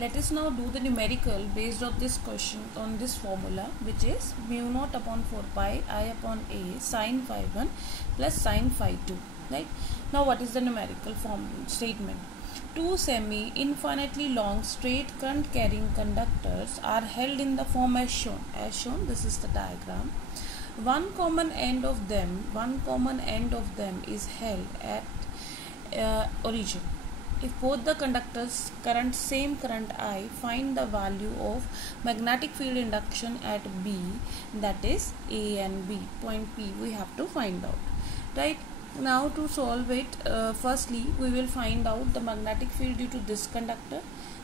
let us now do the numerical based on this question, on this formula, which is mu naught upon 4 pi I upon a sin phi 1 plus sin phi 2. Right? Now what is the numerical form statement? Two semi-infinitely long straight current carrying conductors are held in the form as shown. As shown, this is the diagram. One common end of them is held at origin. If both the conductors current same current I, find the value of magnetic field induction at B, that is A and B. Point P we have to find out. Right? Now to solve it, firstly we will find out the magnetic field due to this conductor,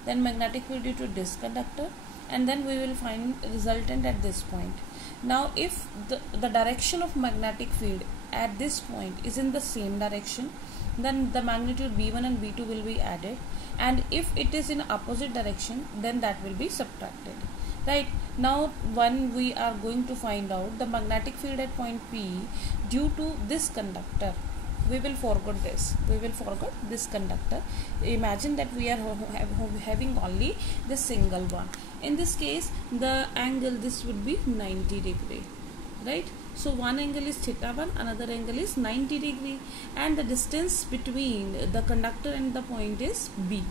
then magnetic field due to this conductor, and then we will find resultant at this point. Now if the direction of magnetic field at this point is in the same direction, then the magnitude B1 and B2 will be added, and if it is in opposite direction, then that will be subtracted. Right? Now when we are going to find out the magnetic field at point P due to this conductor, we will forget this conductor. Imagine that we are having only the single one. In this case, the angle, this would be 90 degree. Right? So one angle is theta 1, another angle is 90 degree, and the distance between the conductor and the point is B.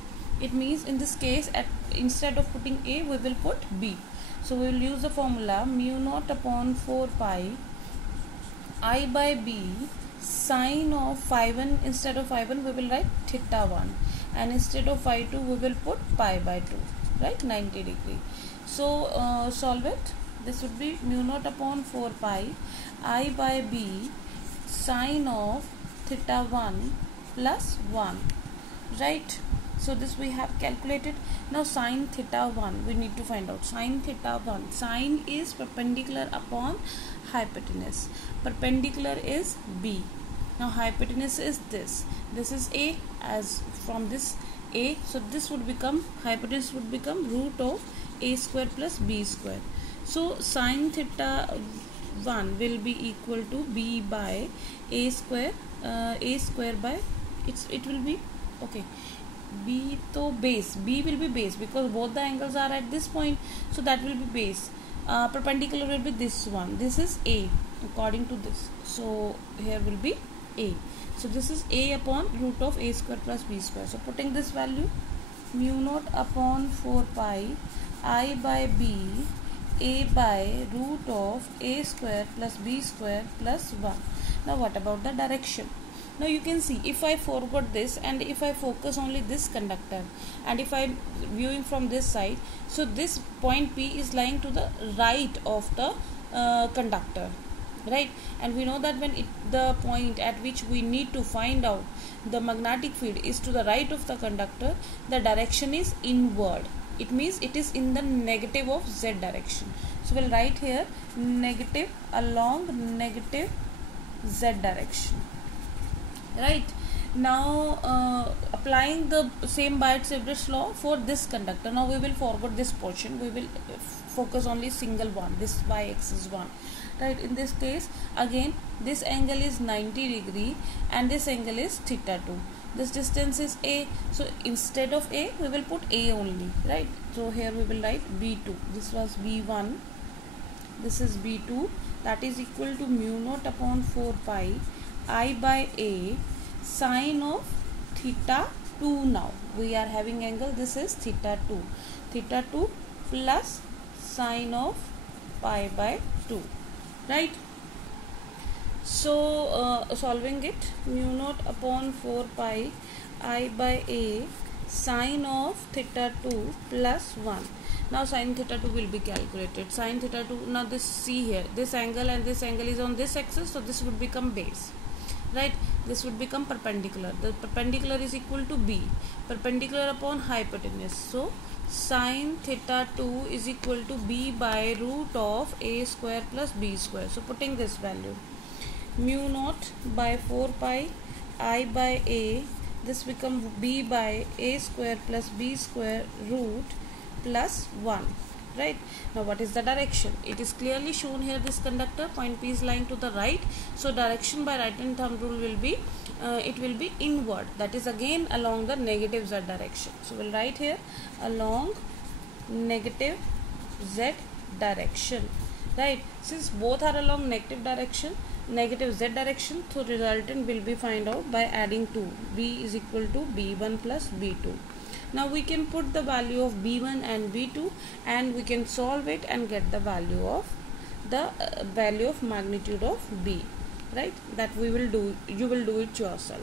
It means in this case, instead of putting A, we will put B. So we will use the formula mu naught upon 4 pi I by B sine of phi 1. Instead of phi 1 we will write theta 1, and instead of phi 2 we will put pi by 2, right, 90 degree. So solve it. This would be mu naught upon 4 pi I by B sine of theta 1 plus 1, right? So this we have calculated. Now sine theta 1 we need to find out. Sine theta 1, sine is perpendicular upon hypotenuse. Perpendicular is B. Now hypotenuse is this. This is A, as from this A. So this would become, hypotenuse would become root of A square plus B square. So sine theta 1 will be equal to B by A square by, it will be, okay, B to base, B will be base because both the angles are at this point, so that will be base. Perpendicular will be this one, this is A according to this, so here will be A. So this is A upon root of A square plus B square. So putting this value, mu naught upon 4 pi I by B A by root of A square plus B square plus 1. Now what about the direction? Now you can see, if I forgot this and if I focus only this conductor, and if I am viewing from this side, so this point P is lying to the right of the conductor, right? And we know that when the point at which we need to find out the magnetic field is to the right of the conductor, the direction is inward. It means it is in the negative of Z direction. So we'll write here negative along negative Z direction. Right? Now applying the same Biot-Savart law for this conductor. Now we will forget this portion. We will focus only single one. This y-axis one. Right? In this case, again this angle is 90 degree and this angle is theta 2. This distance is A. So instead of A, we will put A only. Right? So here we will write B2. This was B1. This is B2. That is equal to mu naught upon 4 pi I by A sine of theta 2. Now we are having angle, this is theta 2. Theta 2 plus sine of pi by 2. Right? So solving it, mu naught upon 4 pi I by A sine of theta 2 plus 1. Now sine theta 2 will be calculated. Sine theta 2, now this, see here, this angle and this angle is on this axis, so this would become base. Right? This would become perpendicular. The perpendicular is equal to B, perpendicular upon hypotenuse. So sine theta 2 is equal to B by root of A square plus B square. So putting this value, mu naught by 4 pi I by A, this becomes B by A square plus B square root plus 1. Right? Now what is the direction? It is clearly shown here, this conductor point P is lying to the right, so direction by right hand thumb rule will be it will be inward, that is again along the negative z direction. So we'll write here along negative z direction, right? Since both are along negative z direction, so resultant will be find out by adding 2. B is equal to b1 plus b2. Now we can put the value of b1 and b2 and we can solve it and get the value of magnitude of b, right? That we will do, you will do it yourself.